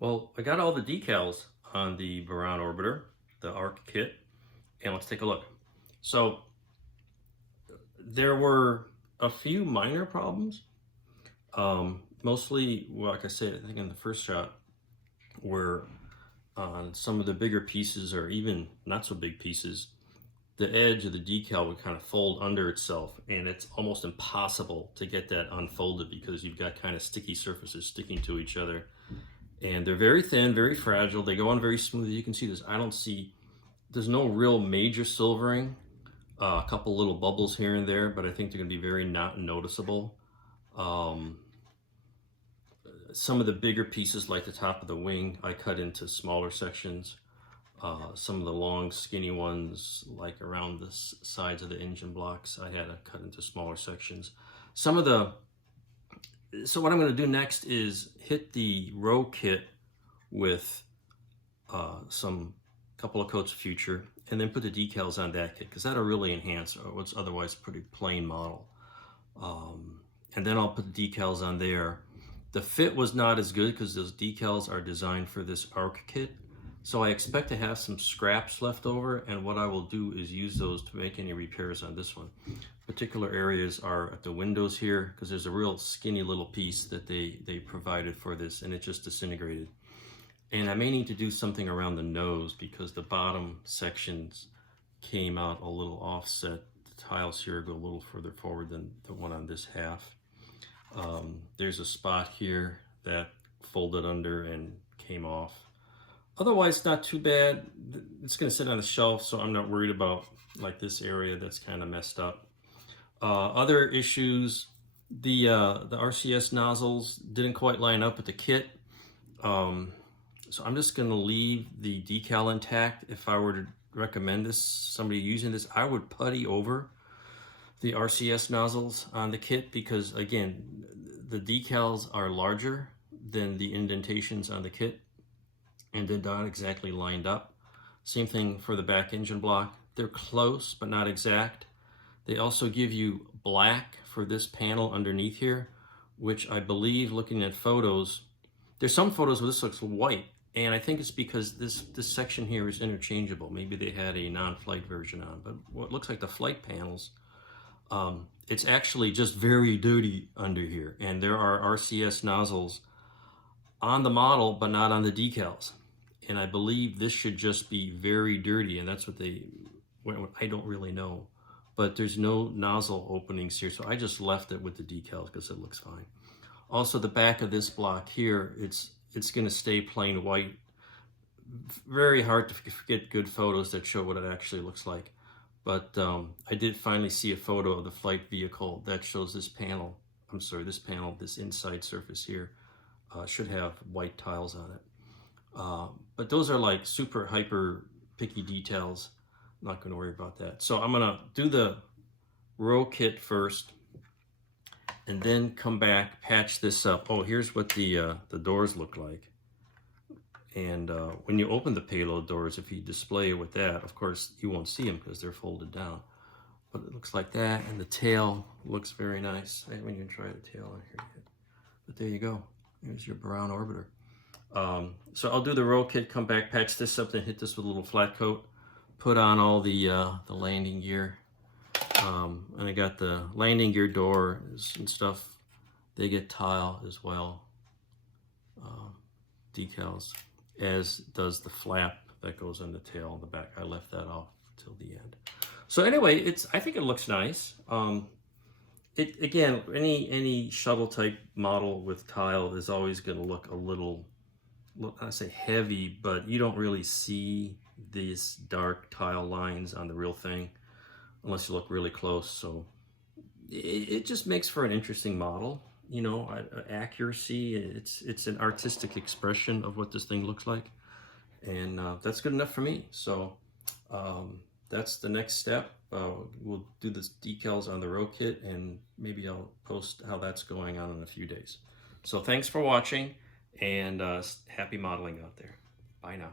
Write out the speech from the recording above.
Well, I got all the decals on the Buran orbiter, the Ark kit, and let's take a look. So there were a few minor problems. Mostly, well, like I said, I think in the first shot, where on some of the bigger pieces or even not so big pieces, the edge of the decal would kind of fold under itself, and it's almost impossible to get that unfolded because you've got kind of sticky surfaces sticking to each other. And they're very thin, very fragile. They go on very smoothly. You can see this. There's no real major silvering. A couple little bubbles here and there, but I think they're going to be very not noticeable. Some of the bigger pieces, like the top of the wing, I cut into smaller sections. Some of the long, skinny ones, like around the sides of the engine blocks, I had to cut into smaller sections. So what I'm going to do next is hit the Rho kit with some couple of coats of Future, and then put the decals on that kit, because that'll really enhance what's otherwise a pretty plain model. And then I'll put the decals on there. The fit was not as good because those decals are designed for this Ark kit. So I expect to have some scraps left over, and what I will do is use those to make any repairs on this one. Particular areas are at the windows here, because there's a real skinny little piece that they provided for this, and it just disintegrated. And I may need to do something around the nose because the bottom sections came out a little offset. The tiles here go a little further forward than the one on this half. There's a spot here that folded under and came off. Otherwise, not too bad. It's going to sit on the shelf, so I'm not worried about like this area that's kind of messed up. Other issues, the RCS nozzles didn't quite line up with the kit. So I'm just going to leave the decal intact. If I were to recommend this, somebody using this, I would putty over the RCS nozzles on the kit, because again, the decals are larger than the indentations on the kit, and they're not exactly lined up. Same thing for the back engine block. They're close, but not exact. They also give you black for this panel underneath here, which I believe, looking at photos, there's some photos where this looks white, and I think it's because this section here is interchangeable. Maybe they had a non-flight version on, but what looks like the flight panels, it's actually just very dirty under here, and there are RCS nozzles on the model but not on the decals, and I believe this should just be very dirty, and that's what I don't really know, but there's no nozzle openings here, so I just left it with the decals because it looks fine. Also, the back of this block here, it's going to stay plain white. Very hard to get good photos that show what it actually looks like. But I did finally see a photo of the flight vehicle that shows this panel. I'm sorry, this inside surface here should have white tiles on it. But those are like super hyper picky details. I'm not going to worry about that. So I'm going to do the Rho kit first, and then come back, patch this up. Oh, here's what the doors look like. And when you open the payload doors, if you display it with that, of course, you won't see them because they're folded down. But it looks like that, and the tail looks very nice. I haven't even tried the tail on here yet. But there you go. There's your Buran orbiter. So I'll do the Rho kit, come back, patch this up, then hit this with a little flat coat, put on all the landing gear. And I got the landing gear doors and stuff. They get tile as well, decals, as does the flap that goes on the tail on the back. I left that off till the end. So anyway, I think it looks nice. Again, any shuttle type model with tile is always going to look a little, I say heavy, but you don't really see these dark tile lines on the real thing unless you look really close. So it just makes for an interesting model, you know, accuracy. It's an artistic expression of what this thing looks like, and that's good enough for me. So that's the next step. We'll do the decals on the Rho kit, and maybe I'll post how that's going on in a few days. So thanks for watching, and happy modeling out there. Bye now.